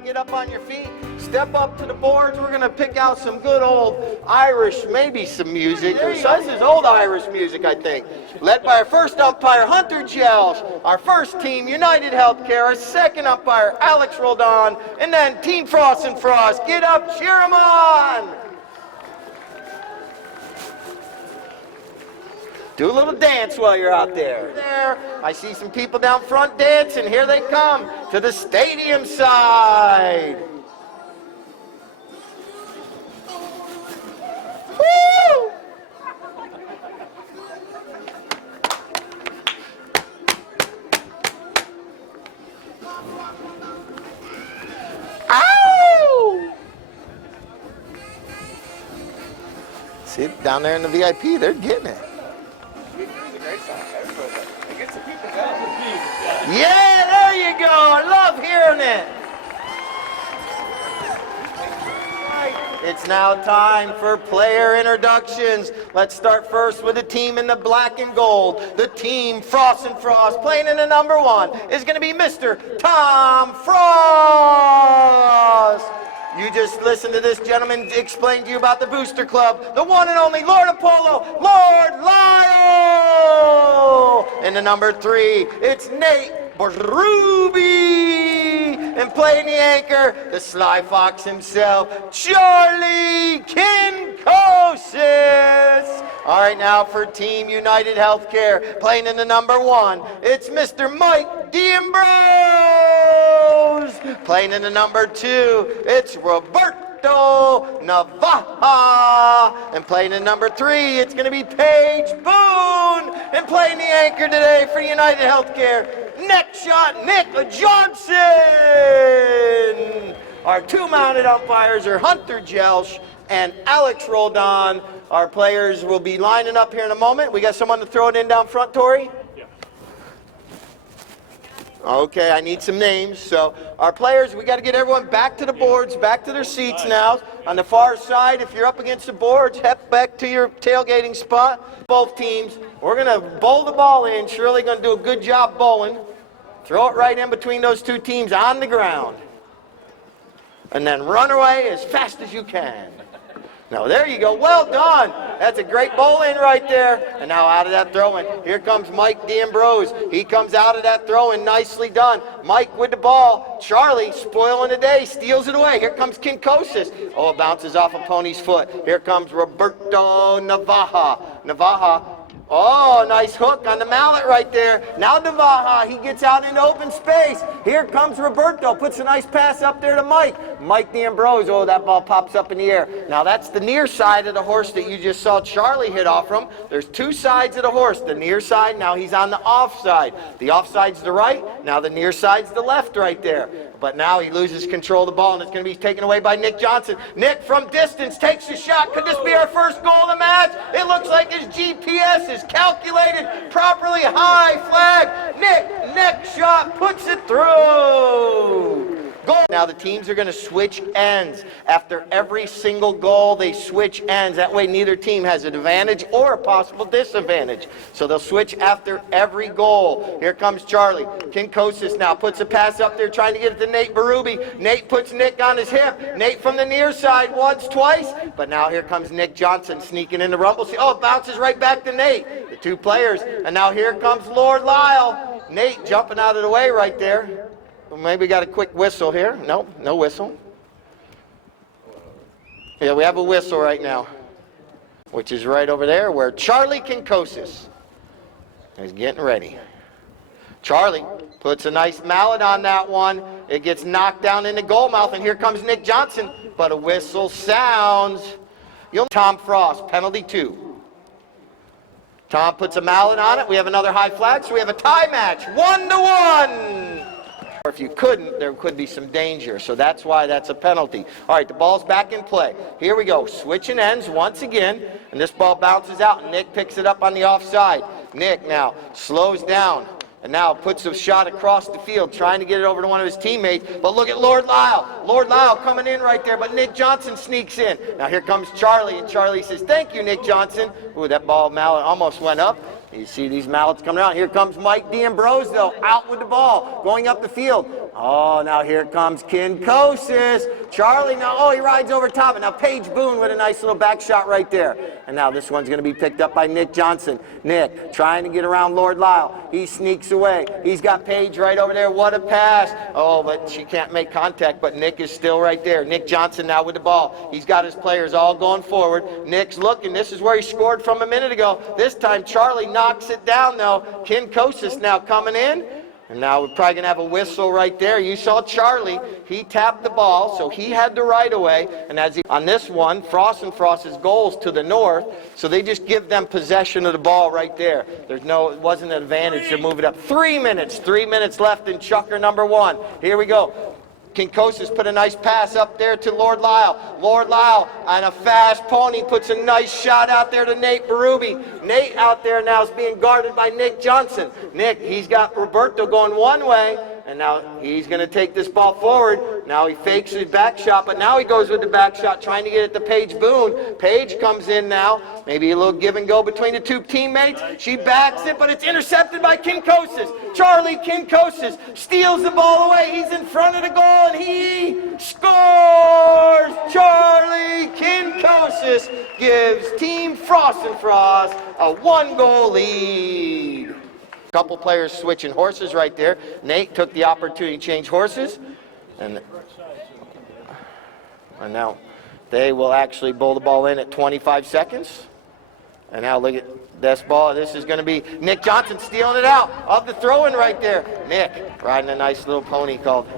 to get up on your feet, step up to the boards. We're going to pick out some good old Irish, maybe some music. This is old Irish music, I think. Led by our first umpire, Hunter Gels. Our first team, United Healthcare. Our second umpire, Alex Roldan. And then Team Frost and Frost. Get up, cheer them on. Do a little dance while you're out there. I see some people down front dancing. Here they come to the stadium side. Woo! Ow! See, down there in the VIP, they're getting it. Yeah, there you go. I love hearing it. It's now time for player introductions. Let's start first with the team in the black and gold. The team Frost and Frost, playing in the number 1, is going to be Mr. Tom Frost. You just listened to this gentleman explain to you about the Booster Club, the one and only Lord of Polo, Lord Lyle. In the number 3, it's Nate Ruby. And playing the anchor, the Sly Fox himself, Charlie Kinkosis. All right, now for Team United Healthcare, playing in the number 1, it's Mr. Mike D'Ambrose. Playing in the number 2, it's Roberto Navaja. And playing in number 3, it's going to be Paige Boone. And playing the anchor today for United Healthcare, next shot, Nick Johnson. Our 2 mounted umpires are Hunter Jelsch and Alex Roldan. Our players will be lining up here in a moment. We got someone to throw it in down front, Tori? Yeah. Okay, I need some names. So our players, we got to get everyone back to the boards, back to their seats now. On the far side, if you're up against the boards, head back to your tailgating spot. Both teams, we're going to bowl the ball in. Shirley going to do a good job bowling. Throw it right in between those 2 teams on the ground. And then run away as fast as you can. Now, there you go. Well done. That's a great bowl in right there. And now out of that throw-in, here comes Mike D'Ambrose. He comes out of that throw-in. Nicely done. Mike with the ball. Charlie spoiling the day. Steals it away. Here comes Kinkosis. Oh, it bounces off a pony's foot. Here comes Roberto Navaja. Oh, nice hook on the mallet right there. Now Navaja, he gets out into open space. Here comes Roberto, puts a nice pass up there to Mike. Mike D'Ambrose, oh, that ball pops up in the air. Now that's the near side of the horse that you just saw Charlie hit off from. There's 2 sides of the horse. The near side, now he's on the off side. The off side's the right, now the near side's the left right there. But now he loses control of the ball, and it's going to be taken away by Nick Johnson. Nick, from distance, takes a shot. Could this be our first goal of the match? It looks like his GPS is calculated properly. High flag. Nick, next shot, puts it through. Goal. Now the teams are going to switch ends. After every single goal, they switch ends. That way neither team has an advantage or a possible disadvantage. So they'll switch after every goal. Here comes Charlie. Kinkosis now puts a pass up there trying to get it to Nate Berube. Nate puts Nick on his hip. Nate from the near side once, twice. But now here comes Nick Johnson sneaking in the rumble. Oh, it bounces right back to Nate. The 2 players. And now here comes Lord Lyle. Nate jumping out of the way right there. Maybe we got a quick whistle here. Nope, no whistle. Yeah, we have a whistle right now, which is right over there where Charlie Kinkosis is getting ready. Charlie puts a nice mallet on that one. It gets knocked down in the goal mouth, and here comes Nick Johnson. But a whistle sounds. Tom Frost, penalty 2. Tom puts a mallet on it. We have another high flag, so we have a tie match, 1-1. Or if you couldn't, there could be some danger, so that's why that's a penalty. All right, the ball's back in play. Here we go, switching ends once again, and this ball bounces out, and Nick picks it up on the offside. Nick now slows down, and now puts a shot across the field, trying to get it over to one of his teammates. But look at Lord Lyle. Lord Lyle coming in right there, but Nick Johnson sneaks in. Now here comes Charlie, and Charlie says, "Thank you, Nick Johnson." Ooh, that ball mallet almost went up. You see these mallets coming out. Here comes Mike D'Ambrose, though, out with the ball, going up the field. Oh, now here comes Kinkosis. Charlie now, oh, he rides over top. And now Paige Boone with a nice little back shot right there. And now this one's going to be picked up by Nick Johnson. Nick trying to get around Lord Lyle. He sneaks away. He's got Paige right over there. What a pass. Oh, but she can't make contact, but Nick is still right there. Nick Johnson now with the ball. He's got his players all going forward. Nick's looking. This is where he scored from a minute ago. This time Charlie knocks it down, though. Kinkosis now coming in. And now we're probably going to have a whistle right there. You saw Charlie. He tapped the ball, so he had the right of way. And as he, on this one, Frost's goal's to the north, so they just give them possession of the ball right there. It wasn't an advantage to move it up. 3 minutes left in Chucker number 1. Here we go. Kinkosis put a nice pass up there to Lord Lyle. Lord Lyle on a fast pony puts a nice shot out there to Nate Berube. Nate out there now is being guarded by Nick Johnson. Nick, he's got Roberto going one way, and now he's going to take this ball forward. Now he fakes his back shot, but now he goes with the back shot trying to get it to Paige Boone. Paige comes in now. Maybe a little give and go between the two teammates. She backs it, but it's intercepted by Kinkosis. Charlie Kinkosis steals the ball away. He's in front of the goal, and he scores! Charlie Kinkosis gives Team Frost and Frost a 1-goal lead. Couple players switching horses right there. Nate took the opportunity to change horses. And now they will actually bowl the ball in at 25 seconds. And now look at this ball. This is going to be Nick Johnson stealing it out of the throw-in right there. Nick riding a nice little pony called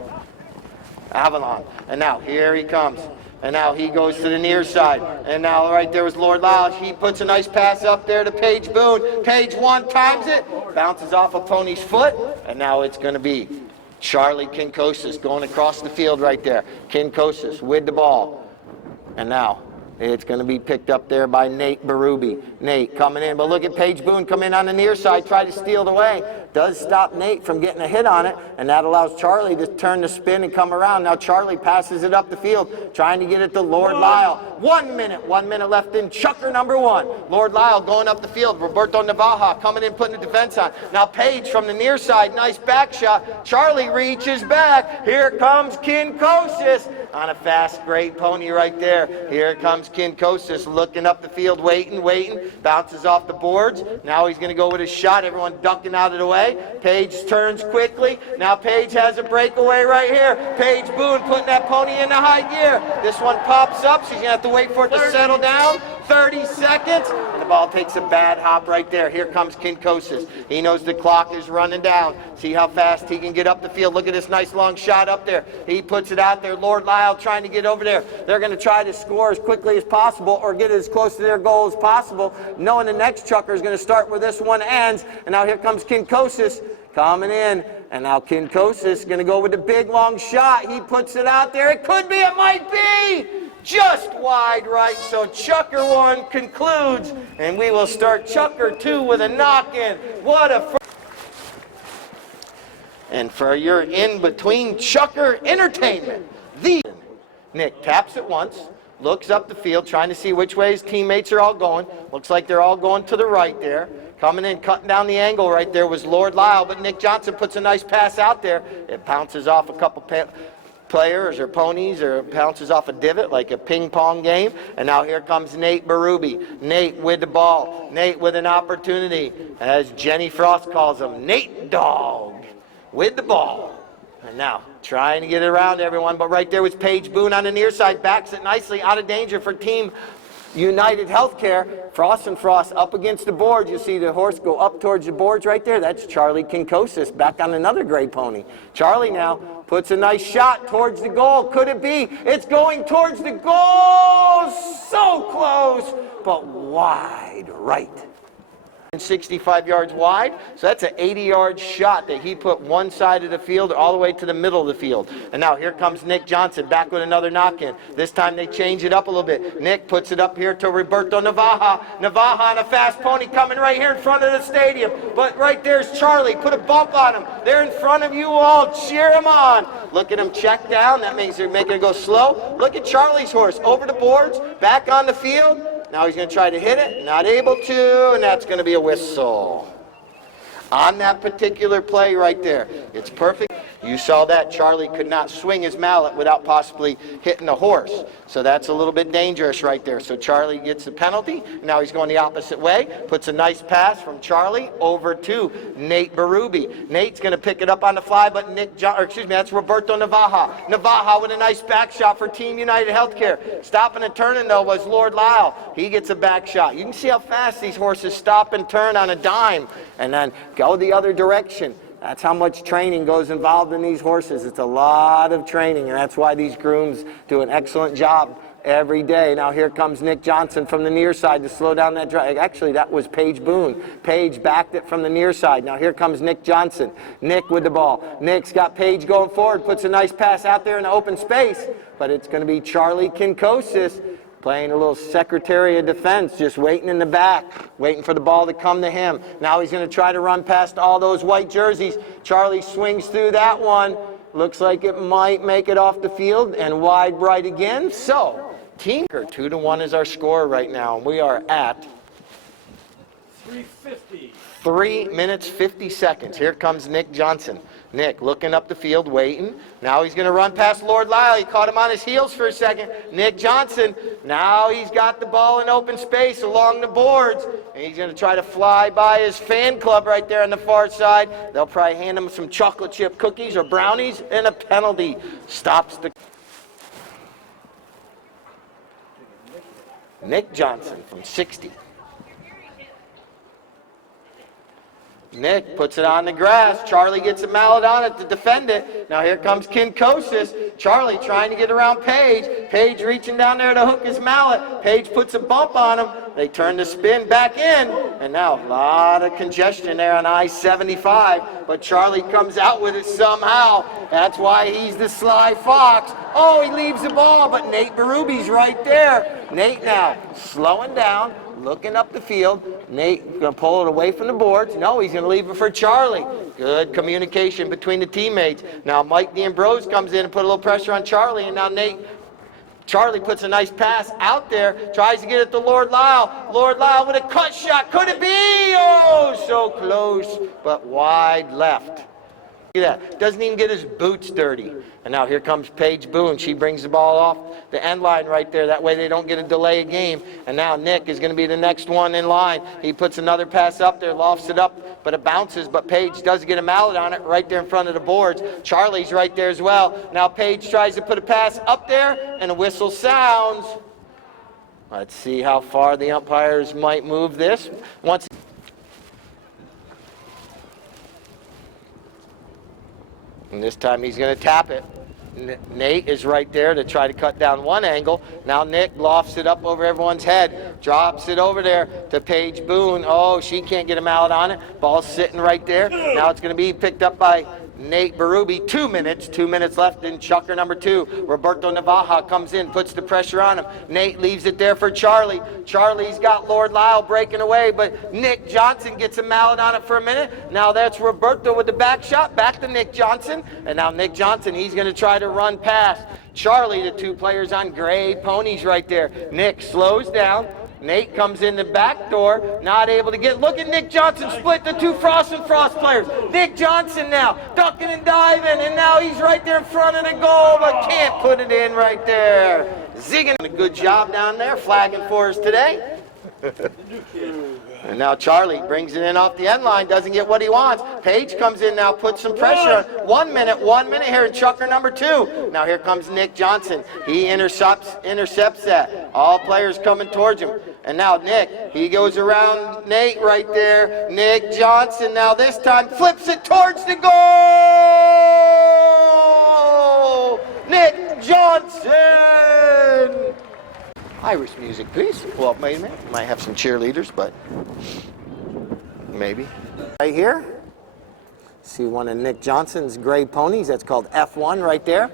Avalon. And now here he comes. And now he goes to the near side. And now right there was Lord Lyle. He puts a nice pass up there to Paige Boone. Paige one times it. Bounces off a pony's foot. And now it's going to be Charlie Kinkosis going across the field right there. Kinkosis with the ball. And now it's going to be picked up there by Nate Berube. Nate coming in. But look at Paige Boone come in on the near side, try to steal it away. Does stop Nate from getting a hit on it, and that allows Charlie to turn the spin and come around. Now Charlie passes it up the field, trying to get it to Lord Lyle. 1 minute left in Chucker number 1. Lord Lyle going up the field. Roberto Navaja coming in, putting the defense on. Now Paige from the near side, nice back shot. Charlie reaches back. Here comes Kinkosis on a fast, great pony right there. Here comes Kinkosis looking up the field, waiting. Bounces off the boards. Now he's going to go with his shot. Everyone ducking out of the way. Paige turns quickly. Now Paige has a breakaway right here. Paige Boone putting that pony in the high gear. This one pops up. She's going to have to wait for it to settle down. 30 seconds. And the ball takes a bad hop right there. Here comes Kinkosis. He knows the clock is running down. See how fast he can get up the field. Look at this nice long shot up there. He puts it out there. Lord Lyle trying to get over there. They're going to try to score as quickly as possible or get as close to their goal as possible, knowing the next Chucker is going to start where this one ends. And now here comes Kinkosis coming in. And now Kinkosis is going to go with the big long shot. He puts it out there. It could be, it might be. Just wide right, so Chucker 1 concludes, and we will start Chucker 2 with a knock-in. What a... And for your in-between Chucker entertainment, Nick taps it once, looks up the field, trying to see which way his teammates are all going. Looks like they're all going to the right there. Coming in, cutting down the angle right there was Lord Lyle, but Nick Johnson puts a nice pass out there. It bounces off a couple players or ponies, or bounces off a divot like a ping pong game. And now here comes Nate Berube. Nate with the ball. Nate with an opportunity, as Jenny Frost calls him, Nate Dog with the ball. And now trying to get it around everyone, but right there was Paige Boone on the near side, backs it nicely, out of danger for Team United Healthcare. Frost and Frost up against the board. You see the horse go up towards the boards right there. That's Charlie Kinkosis back on another gray pony. Charlie now puts a nice shot towards the goal. Could it be? It's going towards the goal. So close, but wide right. 65 yards wide, so that's an 80-yard shot that he put one side of the field all the way to the middle of the field. And now here comes Nick Johnson back with another knock-in. This time they change it up a little bit. Nick puts it up here to Roberto Navaja. Navaja on a fast pony coming right here in front of the stadium. But right there's Charlie. Put a bump on him. They're in front of you all. Cheer him on. Look at him check down. That means they're making it go slow. Look at Charlie's horse over the boards, back on the field. Now he's going to try to hit it, not able to, and that's going to be a whistle. On that particular play right there, it's perfect. You saw that Charlie could not swing his mallet without possibly hitting the horse. So that's a little bit dangerous right there. So Charlie gets the penalty. Now he's going the opposite way. Puts a nice pass from Charlie over to Nate Berube. Nate's going to pick it up on the fly, but that's Roberto Navaja. Navaja with a nice back shot for Team United Healthcare. Stopping and turning, though, was Lord Lyle. He gets a back shot. You can see how fast these horses stop and turn on a dime and then go the other direction. That's how much training goes involved in these horses. It's a lot of training, and that's why these grooms do an excellent job every day. Now here comes Nick Johnson from the near side to slow down that drive. Actually, that was Paige Boone. Paige backed it from the near side. Now here comes Nick Johnson. Nick with the ball. Nick's got Paige going forward, puts a nice pass out there in the open space, but it's going to be Charlie Kinkosis playing a little Secretary of Defense, just waiting in the back, waiting for the ball to come to him. Now he's going to try to run past all those white jerseys. Charlie swings through that one. Looks like it might make it off the field and wide right again. So, Team 2-1 is our score right now. We are at 3:50. 3 minutes 50 seconds. Here comes Nick Johnson. Nick looking up the field, waiting. Now he's going to run past Lord Lyle. He caught him on his heels for a second. Nick Johnson, now he's got the ball in open space along the boards. And he's going to try to fly by his fan club right there on the far side. They'll probably hand him some chocolate chip cookies or brownies, and a penalty stops the... Nick Johnson from 60. Nick puts it on the grass. Charlie gets a mallet on it to defend it. Now here comes Kinkosis. Charlie trying to get around Paige. Paige reaching down there to hook his mallet. Paige puts a bump on him. They turn the spin back in. And now a lot of congestion there on I-75. But Charlie comes out with it somehow. That's why he's the sly fox. Oh, he leaves the ball, but Nate Berube's right there. Nate now slowing down, looking up the field. Nate going to pull it away from the boards. No, he's going to leave it for Charlie. Good communication between the teammates. Now Mike D'Ambrose comes in and put a little pressure on Charlie, and now Charlie puts a nice pass out there, tries to get it to Lord Lyle. Lord Lyle with a cut shot. Could it be? Oh, so close, but wide left. Look at that. Doesn't even get his boots dirty. And now here comes Paige Boone. She brings the ball off the end line right there. That way they don't get a delay of game. And now Nick is going to be the next one in line. He puts another pass up there, lofts it up, but it bounces. But Paige does get a mallet on it right there in front of the boards. Charlie's right there as well. Now Paige tries to put a pass up there, and a whistle sounds. Let's see how far the umpires might move this. And this time he's going to tap it. Nate is right there to try to cut down one angle. Now Nick lofts it up over everyone's head, drops it over there to Paige Boone. Oh, she can't get a mallet on it. Ball's sitting right there. Now it's going to be picked up by Nate Berube. 2 minutes left in chucker number 2. Roberto Navaja comes in, puts the pressure on him. Nate leaves it there for Charlie. Charlie's got Lord Lyle breaking away, but Nick Johnson gets a mallet on it for a minute. Now that's Roberto with the back shot, back to Nick Johnson. And now Nick Johnson, he's going to try to run past Charlie, the two players on gray ponies right there. Nick slows down. Nate comes in the back door, not able to get. Look at Nick Johnson split the two Frost and Frost players. Nick Johnson now ducking and diving, and now he's right there in front of the goal, but can't put it in right there. Zigging, a good job down there, flagging for us today. And now Charlie brings it in off the end line, doesn't get what he wants. Paige comes in now, puts some pressure on. 1 minute here in chucker number 2. Now here comes Nick Johnson. He intercepts that. All players coming towards him. And now Nick, he goes around Nate right there. Nick Johnson now this time flips it towards the goal! Nick Johnson! Irish music, please. Well, maybe. Might have some cheerleaders, but maybe. Right here, see one of Nick Johnson's gray ponies. That's called F1 right there.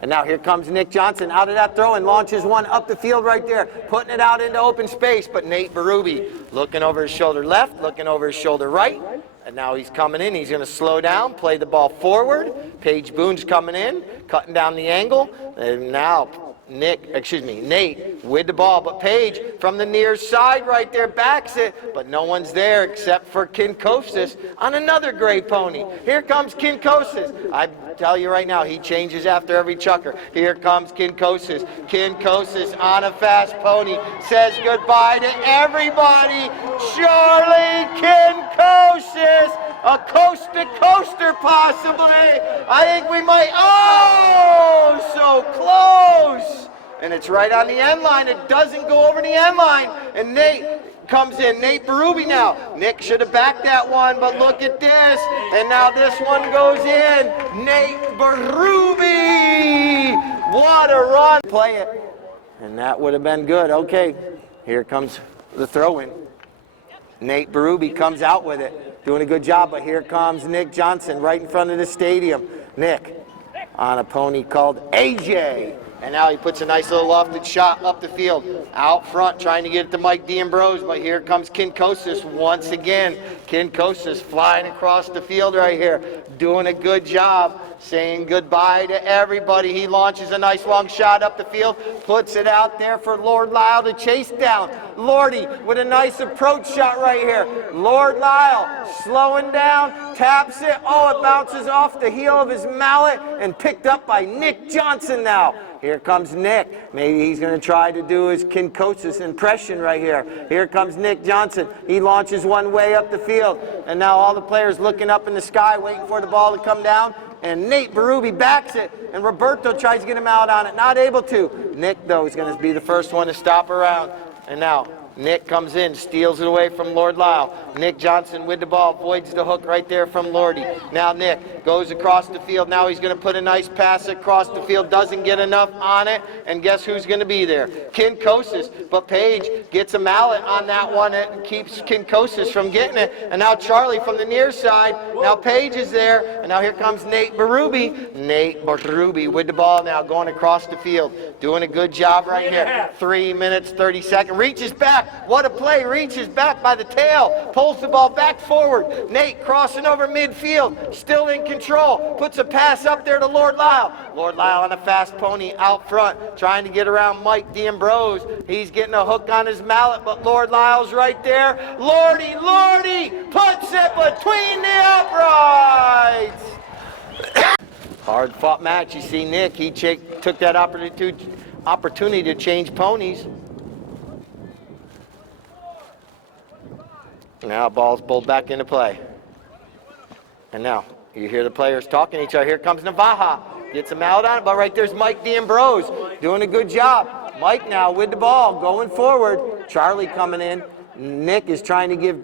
And now here comes Nick Johnson out of that throw and launches one up the field right there, putting it out into open space. But Nate Berube looking over his shoulder left, looking over his shoulder right. And now he's coming in. He's going to slow down, play the ball forward. Paige Boone's coming in, cutting down the angle. And now Nate with the ball, but Paige from the near side right there backs it, but no one's there except for Kinkosis on another gray pony. Here comes Kinkosis. I tell you right now, he changes after every chucker. Here comes Kinkosis. Kinkosis on a fast pony says goodbye to everybody. Charlie Kinkosis, a coast-to-coaster possibly. I think we might, oh, so close. And it's right on the end line. It doesn't go over the end line. And Nate comes in. Nate Berube now. Nick should have backed that one, but look at this. And now this one goes in. Nate Berube. What a run. Play it. And that would have been good. Okay, here comes the throw-in. Nate Berube comes out with it. Doing a good job, but here comes Nick Johnson right in front of the stadium. Nick on a pony called AJ. And now he puts a nice little lofted shot up the field. Out front trying to get it to Mike D'Ambrose, but here comes Kinkosis once again. Kinkosis flying across the field right here. Doing a good job. Saying goodbye to everybody. He launches a nice long shot up the field. Puts it out there for Lord Lyle to chase down. Lordy with a nice approach shot right here. Lord Lyle slowing down. Taps it. Oh, it bounces off the heel of his mallet and picked up by Nick Johnson now. Here comes Nick. Maybe he's going to try to do his Kinkosis impression right here. Here comes Nick Johnson. He launches one way up the field. And now all the players looking up in the sky waiting for the ball to come down. And Nate Berube backs it. And Roberto tries to get him out on it. Not able to. Nick, though, is going to be the first one to stop around. And now Nick comes in, steals it away from Lord Lyle. Nick Johnson with the ball, voids the hook right there from Lordy. Now Nick goes across the field. Now he's going to put a nice pass across the field. Doesn't get enough on it. And guess who's going to be there? Kinkosis. But Paige gets a mallet on that one and keeps Kinkosis from getting it. And now Charlie from the near side. Now Paige is there. And now here comes Nate Berube. Nate Berube with the ball now going across the field. Doing a good job right here. 3 minutes, 30 seconds. Reaches back. What a play. Reaches back by the tail. Pulls the ball back forward. Nate crossing over midfield. Still in control. Puts a pass up there to Lord Lyle. Lord Lyle on a fast pony out front. Trying to get around Mike D'Ambrose. He's getting a hook on his mallet, but Lord Lyle's right there. Lordy puts it between the uprights. Hard fought match. You see Nick. He took that opportunity to change ponies. Now ball's bowled back into play. And now you hear the players talking to each other. Here comes Navaja. Gets a mallet on it, but right there's Mike D'Ambrose doing a good job. Mike now with the ball going forward. Charlie coming in. Nick is trying to give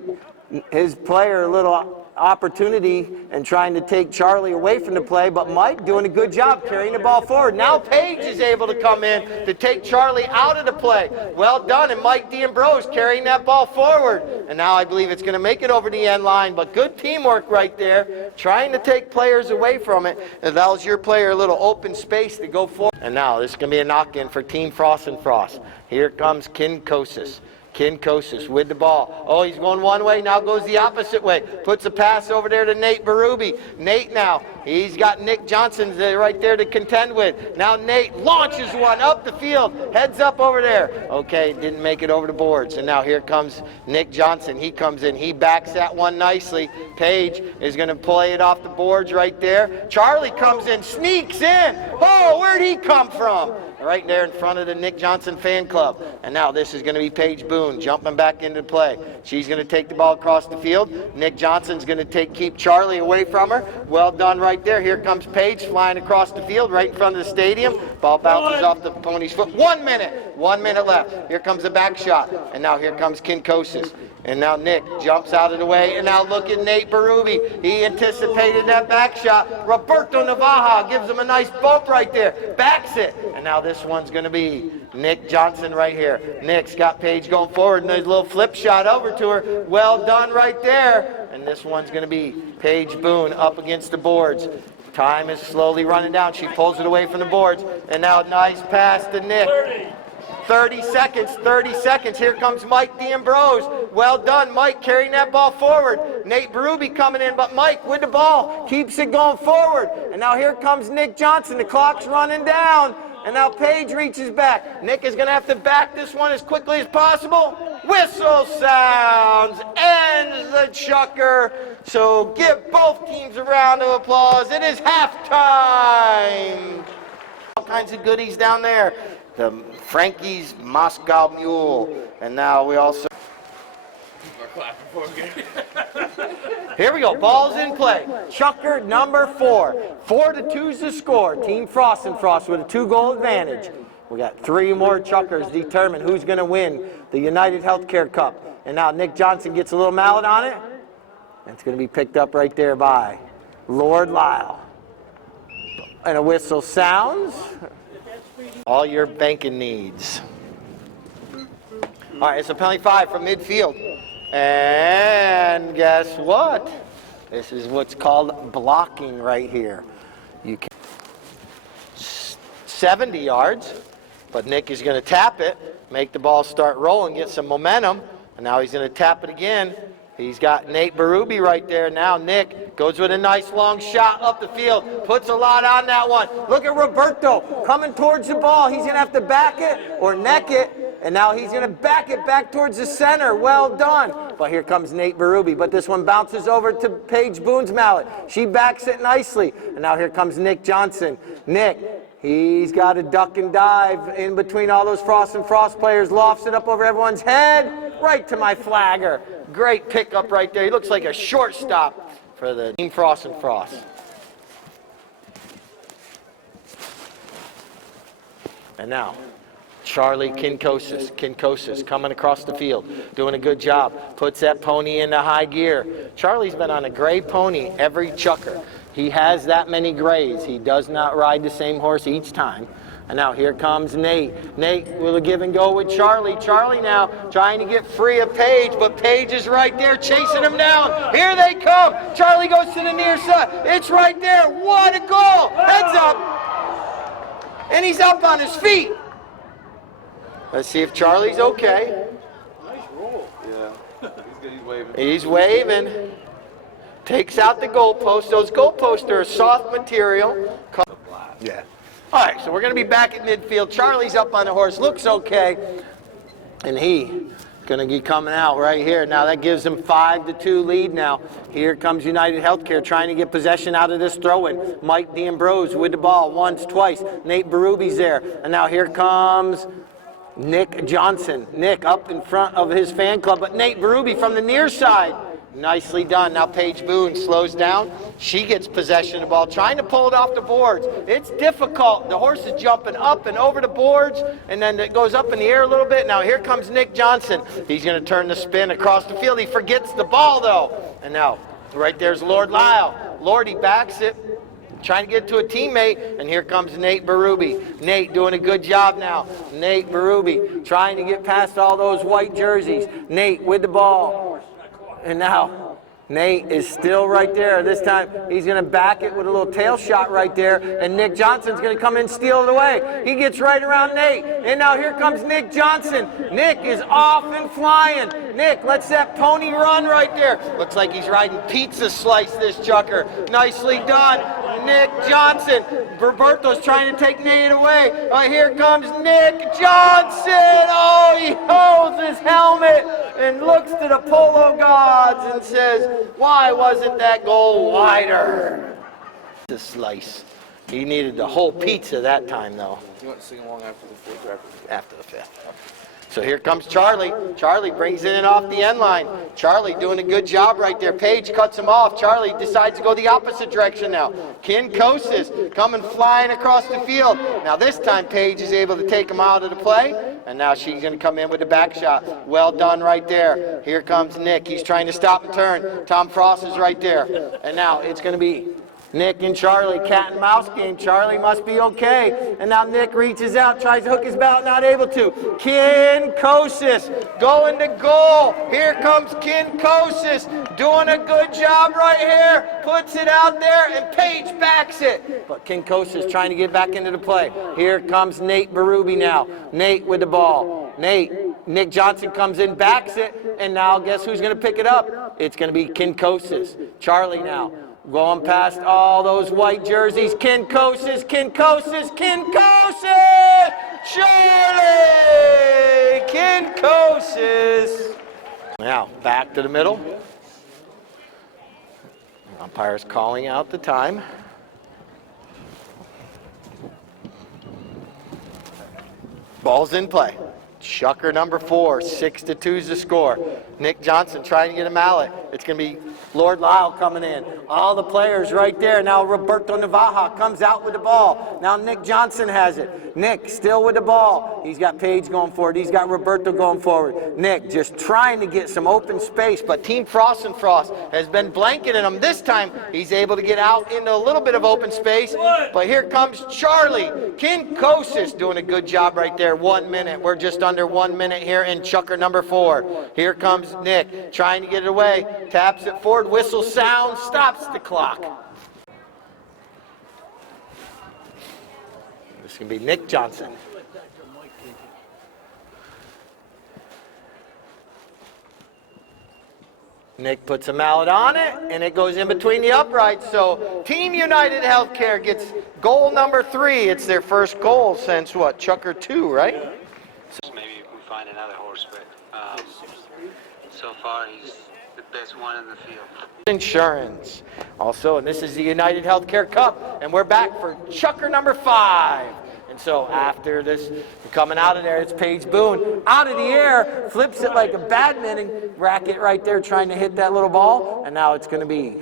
his player a little opportunity and trying to take Charlie away from the play, but Mike doing a good job carrying the ball forward. Now Paige is able to come in to take Charlie out of the play. Well done, and Mike D'Ambrose carrying that ball forward. And now I believe it's going to make it over the end line, but good teamwork right there, trying to take players away from it. It allows your player a little open space to go forward. And now this is going to be a knock-in for Team Frost and Frost. Here comes Kinkosis. Kinkosis with the ball. Oh, he's going one way, now goes the opposite way. Puts a pass over there to Nate Berube. Nate now, he's got Nick Johnson right there to contend with. Now Nate launches one up the field, heads up over there. Okay, didn't make it over the boards. And now here comes Nick Johnson. He comes in, he backs that one nicely. Paige is going to play it off the boards right there. Charlie comes in, sneaks in. Oh, where'd he come from? Right there in front of the Nick Johnson fan club. And now this is going to be Paige Boone jumping back into play. She's going to take the ball across the field. Nick Johnson's going to keep Charlie away from her. Well done right there. Here comes Paige flying across the field right in front of the stadium. Ball bounces off the pony's foot. 1 minute. 1 minute left. Here comes the back shot. And now here comes Kinkosis. And now Nick jumps out of the way. And now look at Nate Berube. He anticipated that back shot. Roberto Navaja gives him a nice bump right there. Backs it. And now this one's going to be Nick Johnson right here. Nick's got Paige going forward. And there's a little flip shot over to her. Well done right there. And this one's going to be Paige Boone up against the boards. Time is slowly running down. She pulls it away from the boards. And now a nice pass to Nick. 30 seconds. Here comes Mike D'Ambrose. Well done, Mike, carrying that ball forward. Nate Berube coming in, but Mike with the ball keeps it going forward. And now here comes Nick Johnson. The clock's running down. And now Paige reaches back. Nick is going to have to back this one as quickly as possible. Whistle sounds, ends the chukker. So give both teams a round of applause. It is halftime. All kinds of goodies down there. The Frankie's Moscow Mule. And now we also... Here we go, ball's in play. Chukker number 4. 4-2's the score. Team Frost and Frost with a 2-goal advantage. We got 3 more chukkers determine who's going to win the United Healthcare Cup. And now Nick Johnson gets a little mallet on it. And it's going to be picked up right there by Lord Lyle. And a whistle sounds. All your banking needs. All right, it's a penalty 5 from midfield. And guess what? This is what's called blocking right here. You can 70 yards, but Nick is going to tap it, make the ball start rolling, get some momentum, and now he's going to tap it again. He's got Nate Berube right there. Now Nick goes with a nice long shot up the field, puts a lot on that one. Look at Roberto coming towards the ball. He's going to have to back it or neck it. And now he's going to back it back towards the center. Well done. But here comes Nate Berube. But this one bounces over to Paige Boone's mallet. She backs it nicely. And now here comes Nick Johnson. Nick, he's got to duck and dive in between all those Frost and Frost players. Lofts it up over everyone's head. Right to my flagger. Great pickup right there. He looks like a shortstop for the Team Frost and Frost. And now, Charlie Kinkosis coming across the field, doing a good job. Puts that pony into high gear. Charlie's been on a gray pony every chukker. He has that many grays. He does not ride the same horse each time. And now here comes Nate. Nate will give and go with Charlie. Charlie now trying to get free of Paige, but Paige is right there chasing him down. Here they come. Charlie goes to the near side. It's right there. What a goal. Heads up. And he's up on his feet. Let's see if Charlie's okay. Nice roll. Yeah. He's waving. He's waving. Takes out the goalpost. Those goalposts are a soft material. Yeah. All right, so we're going to be back at midfield. Charlie's up on the horse. Looks okay. And he going to be coming out right here. Now that gives him 5-2 lead now. Here comes United Healthcare trying to get possession out of this throw-in. Mike D'Ambrose with the ball once, twice. Nate Berube's there. And now here comes Nick Johnson. Nick up in front of his fan club, but Nate Berube from the near side. Nicely done. Now Paige Boone slows down. She gets possession of the ball, trying to pull it off the boards. It's difficult. The horse is jumping up and over the boards, and then it goes up in the air a little bit. Now here comes Nick Johnson. He's going to turn the spin across the field. He forgets the ball, though. And now right there's Lord Lyle. Lordy backs it, trying to get to a teammate, and here comes Nate Berube. Nate doing a good job now. Nate Berube trying to get past all those white jerseys. Nate with the ball. And now Nate is still right there. This time he's going to back it with a little tail shot right there, and Nick Johnson's going to come in and steal it away. He gets right around Nate, and now here comes Nick Johnson. Nick is off and flying. Nick lets that pony run right there. Looks like he's riding pizza slice, this chukker. Nicely done. Nick Johnson. Roberto's trying to take Nate away. Here comes Nick Johnson. Oh, he holds his helmet and looks to the Polo gods and says, why wasn't that goal wider? The slice. He needed the whole pizza that time, though. You want to sing along after the fourth or after the fifth? So here comes Charlie. Charlie brings it in off the end line. Charlie doing a good job right there. Paige cuts him off. Charlie decides to go the opposite direction now. Kinkosis coming flying across the field. Now this time Paige is able to take him out of the play. And now she's going to come in with the back shot. Well done right there. Here comes Nick. He's trying to stop and turn. Tom Frost is right there. And now it's going to be Nick and Charlie, cat and mouse game. Charlie must be okay. And now Nick reaches out, tries to hook his belt, not able to. Kinkosis going to goal. Here comes Kinkosis doing a good job right here. Puts it out there, and Paige backs it. But Kinkosis trying to get back into the play. Here comes Nate Berube now. Nate with the ball. Nick Johnson comes in, backs it, and now guess who's going to pick it up? It's going to be Kinkosis. Charlie now. Going past all those white jerseys. Kinkosis. Charlie Kinkosis. Now, back to the middle. Umpire's calling out the time. Ball's in play. Chucker number 4, 6-2 is the score. Nick Johnson trying to get a mallet. It's going to be Lord Lyle coming in. All the players right there. Now Roberto Navaja comes out with the ball. Now Nick Johnson has it. Nick still with the ball. He's got Paige going forward. He's got Roberto going forward. Nick just trying to get some open space, but Team Frost and Frost has been blanketing him. This time he's able to get out into a little bit of open space, but here comes Charlie Kinkosis doing a good job right there. 1 minute. We're just under 1 minute here in Chucker number 4. Here comes Nick trying to get it away. Taps it forward. Whistle sound. Stops the clock. This is going to be Nick Johnson. Nick puts a mallet on it, and it goes in between the uprights. So Team United Healthcare gets goal number 3. It's their first goal since, what, Chucker 2, right? Maybe we find another horse, but so far he's the best one in the field. Insurance. Also, and this is the United Healthcare Cup, and we're back for Chucker number 5. And so after this, coming out of there, it's Paige Boone. Out of the air, flips it like a badminton racket right there, trying to hit that little ball. And now it's going to be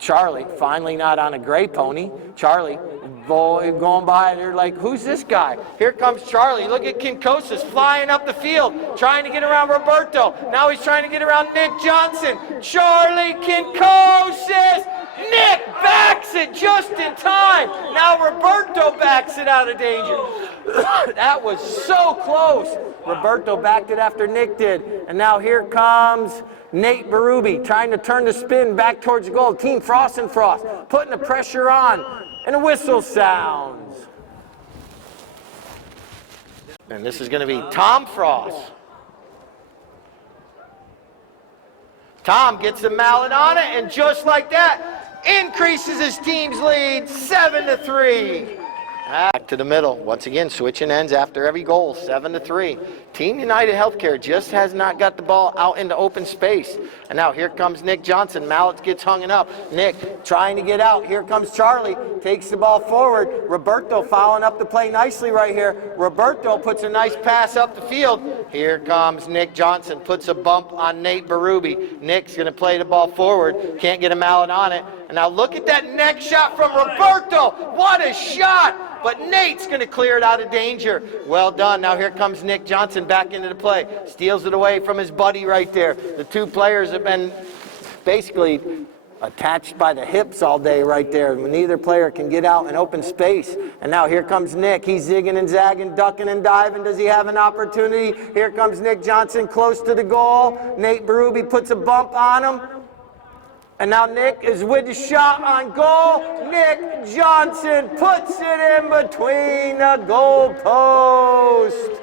Charlie, finally not on a gray pony. Charlie going by there like, who's this guy? Here comes Charlie. Look at Kinkosis flying up the field, trying to get around Roberto. Now he's trying to get around Nick Johnson. Charlie Kinkosis. Nick backs it just in time. Now Roberto backs it out of danger. That was so close. Roberto backed it after Nick did. And now here comes Nate Berube trying to turn the spin back towards the goal. Team Frost and Frost putting the pressure on. And a whistle sounds. And this is going to be Tom Frost. Tom gets the mallet on it, and just like that, increases his team's lead 7-3. Back to the middle. Once again, switching ends after every goal, 7-3. Team United Healthcare just has not got the ball out into open space. And now here comes Nick Johnson. Mallet gets hung up. Nick trying to get out. Here comes Charlie. Takes the ball forward. Roberto following up the play nicely right here. Roberto puts a nice pass up the field. Here comes Nick Johnson. Puts a bump on Nate Berube. Nick's going to play the ball forward. Can't get a mallet on it. And now look at that next shot from Roberto. What a shot! But Nate's going to clear it out of danger. Well done. Now here comes Nick Johnson back into the play. Steals it away from his buddy right there. The two players have been basically attached by the hips all day right there. Neither player can get out in open space. And now here comes Nick. He's zigging and zagging, ducking and diving. Does he have an opportunity? Here comes Nick Johnson close to the goal. Nate Berube puts a bump on him. And now Nick is with the shot on goal. Nick Johnson puts it in between the goal post.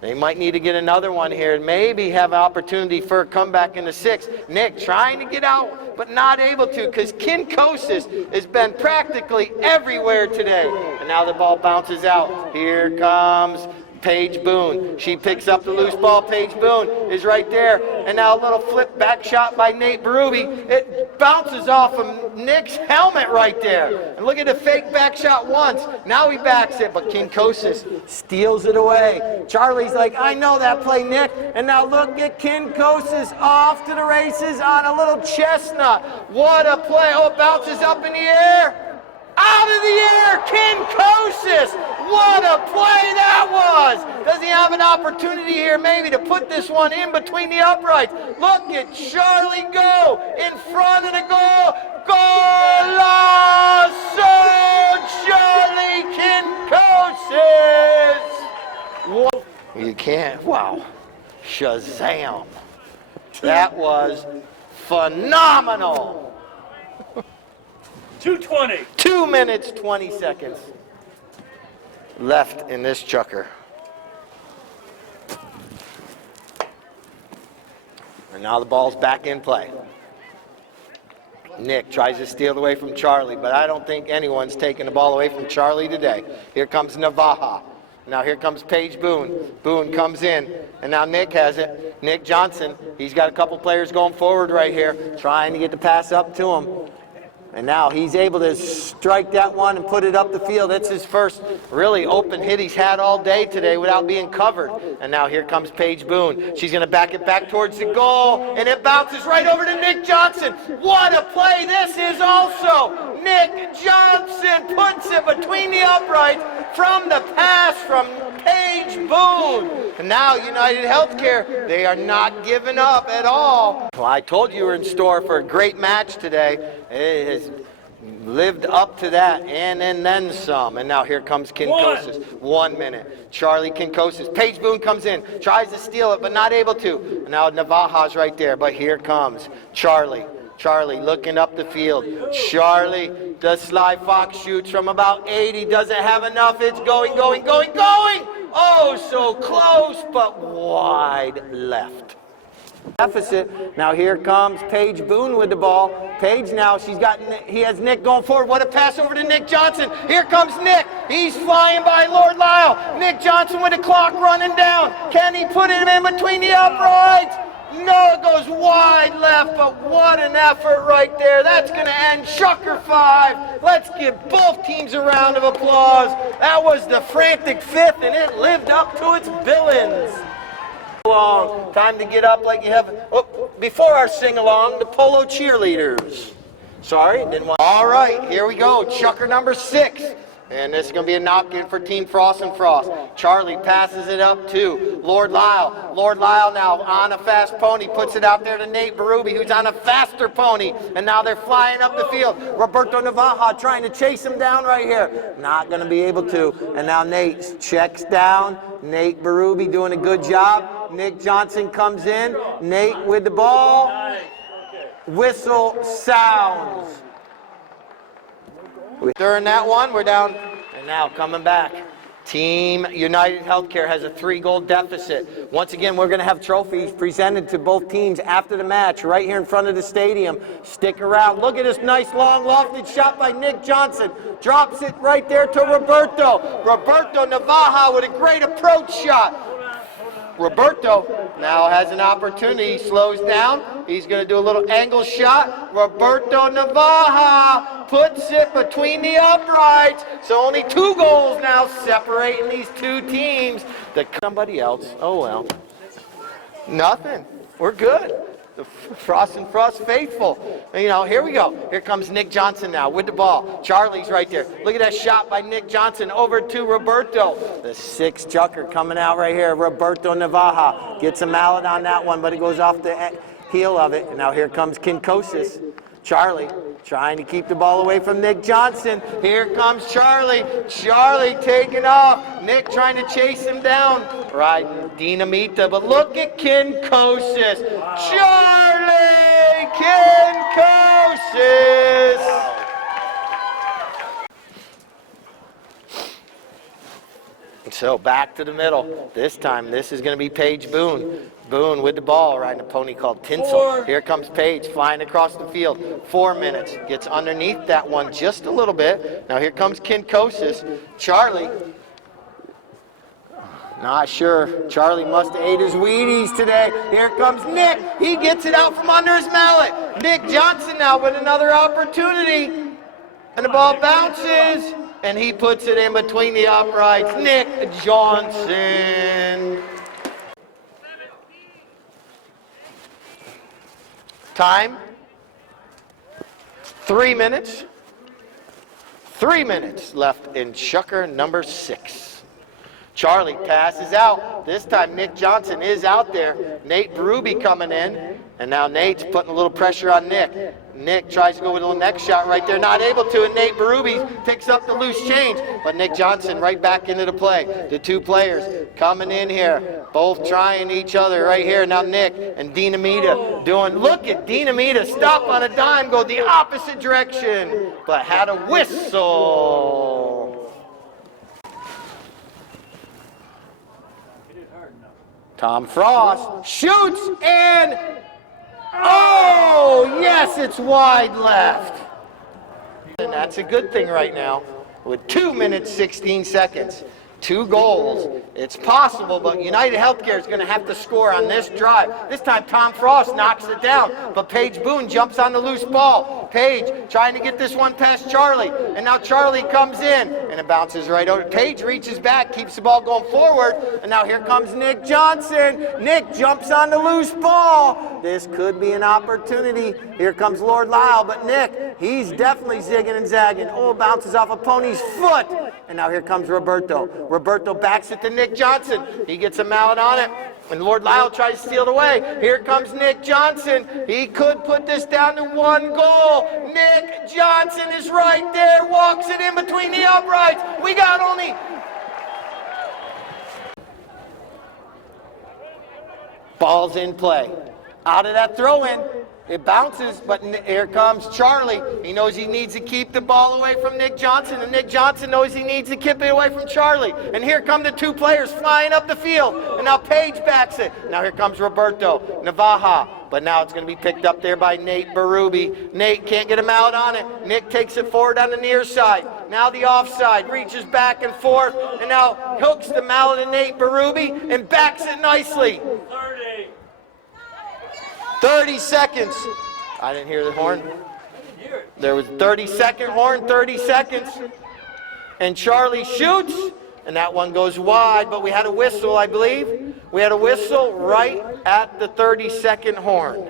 They might need to get another one here and maybe have an opportunity for a comeback in the 6th. Nick trying to get out, but not able to because Kinkosis has been practically everywhere today. And now the ball bounces out. Here comes Paige Boone. She picks up the loose ball. Paige Boone is right there. And now a little flip back shot by Nate Berube. It bounces off of Nick's helmet right there. And look at the fake back shot once. Now he backs it, but Kinkosis steals it away. Charlie's like, I know that play, Nick. And now look at Kinkosis off to the races on a little chestnut. What a play. Oh, it bounces up in the air. Out of the air, Kinkosis. What a play that was. Does he have an opportunity here maybe to put this one in between the uprights? Look at Charlie go in front of the goal. Golazo, Charlie Kinkosis. You can't, wow. Shazam. That was phenomenal. 2:20. 2 minutes, 20 seconds left in this chucker. And now the ball's back in play. Nick tries to steal away from Charlie, but I don't think anyone's taking the ball away from Charlie today. Here comes Navaja. Now here comes Paige Boone. Boone comes in, and now Nick has it. Nick Johnson, he's got a couple players going forward right here, trying to get the pass up to him. And now he's able to strike that one and put it up the field. That's his first really open hit he's had all day today without being covered. And now here comes Paige Boone. She's going to back it back towards the goal, and it bounces right over to Nick Johnson. What a play this is also. Nick Johnson puts it between the uprights from the pass from Paige Boone. And now United Healthcare, they are not giving up at all. Well, I told you were in store for a great match today. It has lived up to that and then some. And now here comes Kinkosis. 1 minute. Charlie Kinkosis. Paige Boone comes in, tries to steal it, but not able to. And now Navaja's right there, but here comes Charlie. Charlie looking up the field. Charlie, the Sly Fox shoots from about 80, doesn't have enough. It's going. Oh, so close, but wide left. Deficit. Now here comes Paige Boone with the ball. Paige now, he has Nick going forward. What a pass over to Nick Johnson. Here comes Nick. He's flying by Lord Lyle. Nick Johnson with the clock running down. Can he put it in between the uprights? No, it goes wide left, but what an effort right there. That's going to end Shucker 5. Let's give both teams a round of applause. That was the frantic fifth, and it lived up to its billings. Time to get up like you have. Oh, before our sing-along, the Polo cheerleaders. Sorry, didn't want. All right, here we go. Chucker number 6. And this is going to be a knock-in for Team Frost and Frost. Charlie passes it up to Lord Lyle. Lord Lyle now on a fast pony, puts it out there to Nate Berube, who's on a faster pony. And now they're flying up the field. Roberto Navaja trying to chase him down right here. Not going to be able to. And now Nate checks down. Nate Berube doing a good job. Nick Johnson comes in. Nate with the ball. Whistle sounds. During that one, we're down, and now coming back. Team United Healthcare has a 3-goal deficit. Once again, we're going to have trophies presented to both teams after the match right here in front of the stadium. Stick around. Look at this nice long lofted shot by Nick Johnson. Drops it right there to Roberto. Roberto Navaja with a great approach shot. Roberto now has an opportunity. He slows down. He's going to do a little angle shot. Roberto Navaja puts it between the uprights. So only 2 goals now separating these two teams. Somebody else. Oh, well. Nothing. We're good. The Frost and Frost faithful. Here we go. Here comes Nick Johnson now with the ball. Charlie's right there. Look at that shot by Nick Johnson over to Roberto. The 6th chucker coming out right here. Roberto Navaja gets a mallet on that one, but it goes off the heel of it. And now here comes Kinkosis. Charlie trying to keep the ball away from Nick Johnson. Here comes Charlie. Charlie taking off. Nick trying to chase him down. Right, Dinamita. But look at Kinkosis. Charlie Kinkosis. So back to the middle. This time, this is going to be Paige Boone. Boone with the ball, riding a pony called Tinsel. Here comes Paige flying across the field. 4 minutes. Gets underneath that one just a little bit. Now here comes Kinkosis. Charlie. Not sure. Charlie must have ate his Wheaties today. Here comes Nick. He gets it out from under his mallet. Nick Johnson now with another opportunity. And the ball bounces. And he puts it in between the uprights. Nick Johnson. Time. 3 minutes. 3 minutes left in chucker number 6. Charlie passes out. This time Nick Johnson is out there. Nate Berube coming in. And now Nate's putting a little pressure on Nick. Nick tries to go with a little neck shot right there. Not able to. And Nate Berube picks up the loose change. But Nick Johnson right back into the play. The 2 players coming in here. Both trying each other right here. Now Nick and Dinamita doing. Look at Dinamita. Stop on a dime. Go the opposite direction. But had a whistle. Tom Frost shoots and oh, yes, Yes, it's wide left. And that's a good thing right now. With 2 minutes, 16 seconds. 2 goals. It's possible, but United Healthcare is going to have to score on this drive. This time Tom Frost knocks it down, but Paige Boone jumps on the loose ball. Paige trying to get this one past Charlie, and now Charlie comes in, and it bounces right over. Paige reaches back, keeps the ball going forward, and now here comes Nick Johnson. Nick jumps on the loose ball. This could be an opportunity. Here comes Lord Lyle, but Nick, he's definitely zigging and zagging. Oh, bounces off a pony's foot, and now here comes Roberto. Roberto backs it to Nick Johnson. He gets a mallet on it, and Lord Lyle tries to steal it away. Here comes Nick Johnson. He could put this down to 1 goal. Nick Johnson is right there, walks it in between the uprights. We got only... Ball's in play. Out of that throw-in. It bounces, but here comes Charlie. He knows he needs to keep the ball away from Nick Johnson, and Nick Johnson knows he needs to keep it away from Charlie. And here come the 2 players flying up the field, and now Paige backs it. Now here comes Roberto Navaja, but now it's going to be picked up there by Nate Berube. Nate can't get him out on it. Nick takes it forward on the near side. Now the offside, reaches back and forth, and now hooks the mallet to Nate Berube and backs it nicely. 30 seconds. I didn't hear the horn. There was 30-second horn, 30 seconds. And Charlie shoots, and that one goes wide, but we had a whistle, I believe. We had a whistle right at the 30-second horn.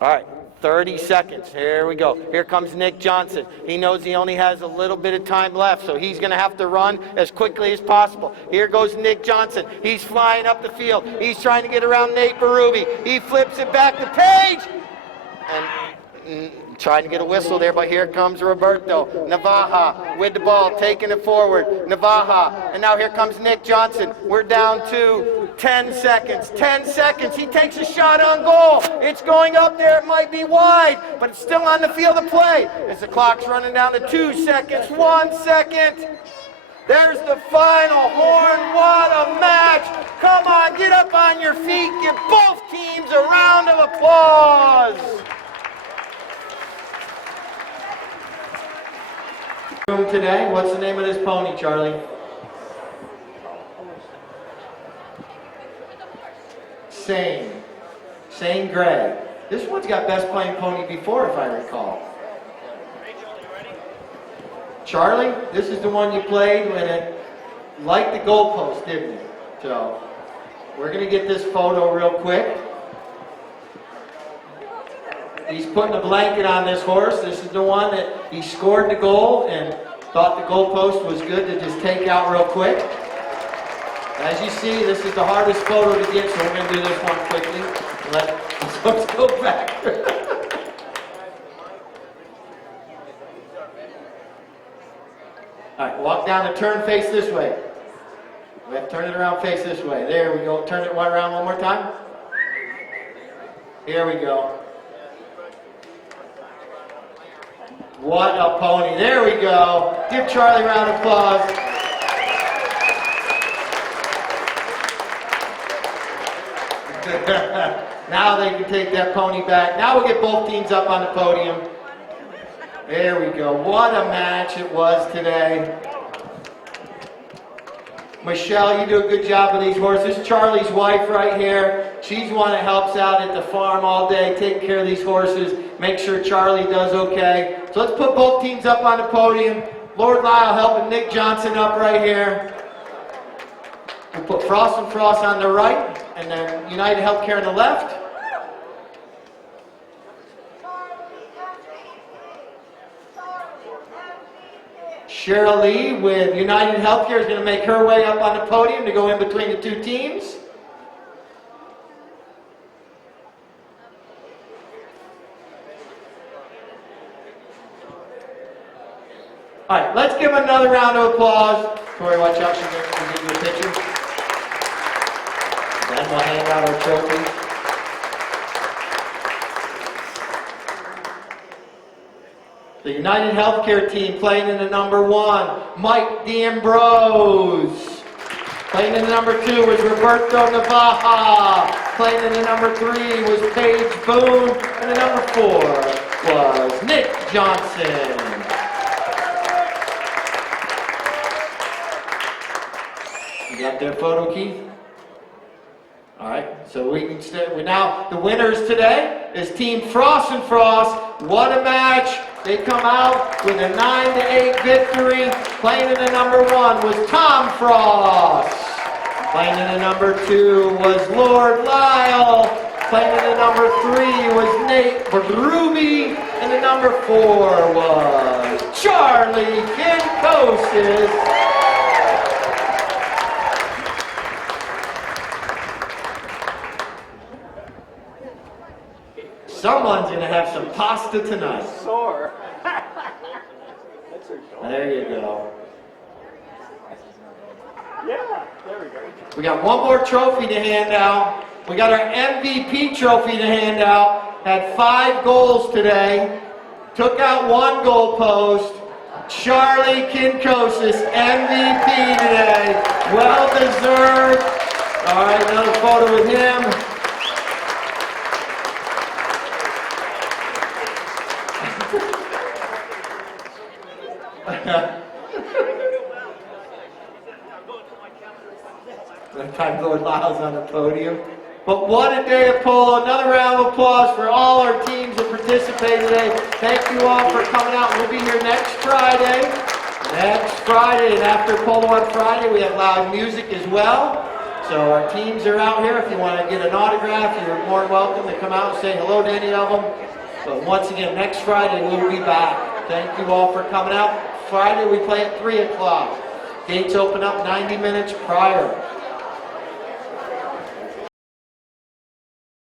All right. 30 seconds. Here we go. Here comes Nick Johnson. He knows he only has a little bit of time left, so he's going to have to run as quickly as possible. Here goes Nick Johnson. He's flying up the field. He's trying to get around Nate Berube. He flips it back to Paige. And trying to get a whistle there, but here comes Roberto Navaja with the ball, taking it forward. Navaja, and now here comes Nick Johnson. We're down to 10 seconds. 10 seconds. He takes a shot on goal. It's going up there. It might be wide, but it's still on the field of play. As the clock's running down to 2 seconds. 1 second. There's the final horn. What a match. Come on, get up on your feet. Give both teams a round of applause. Today, what's the name of this pony, Charlie? Sane Gray. This one's got best playing pony before, if I recall. Charlie, this is the one you played when it liked the goalpost, didn't it? So, we're going to get this photo real quick. He's putting a blanket on this horse. This is the one that he scored the goal and thought the goalpost was good to just take out real quick. As you see, this is the hardest photo to get, so we're going to do this one quickly. Let's go back. All right, walk down and turn, face this way. We have to turn it around, face this way. There we go. Turn it around one more time. Here we go. What a pony. There we go. Give Charlie a round of applause. Now they can take that pony back. Now we'll get both teams up on the podium. There we go. What a match it was today. Michelle, you do a good job with these horses. Charlie's wife right here. She's the one that helps out at the farm all day, taking care of these horses, make sure Charlie does okay. So let's put both teams up on the podium. Lord Lyle helping Nick Johnson up right here. We'll put Frost and Frost on the right, and then United Healthcare on the left. Cheryl Lee with United Healthcare is going to make her way up on the podium to go in between the 2 teams. All right, let's give another round of applause. Corey, watch out, she's going to give you a picture. Then we'll hand out our trophy. The United Healthcare team playing in the number 1, Mike D'Ambrose. Playing in the number 2 was Roberto Navaja. Playing in the number 3 was Paige Boone, and the number 4 was Nick Johnson. You got their photo, Keith? All right, so we can stay. Now the winners today is Team Frost and Frost. What a match! They come out with a 9-8 victory. Playing in the number 1 was Tom Frost. Playing in the number 2 was Lord Lyle. Playing in the number 3 was Nate Ruby. And the number 4 was Charlie Kinkosis. Someone's going to have some pasta tonight. Sore. There you go. Yeah, there we go. We got one more trophy to hand out. We got our MVP trophy to hand out. Had 5 goals today. Took out 1 goal post. Charlie Kinkosis, MVP today. Well deserved. All right, another photo with him. That time Lord Lyle's on the podium. But what a day of polo. Another round of applause for all our teams that participated today. Thank you all for coming out. We'll be here next Friday. And after polo on Friday, we have live music as well. So our teams are out here. If you want to get an autograph, you're more than welcome to come out and say hello to any of them. But once again, next Friday we'll be back. Thank you all for coming out. Friday we play at 3 o'clock. Gates open up 90 minutes prior.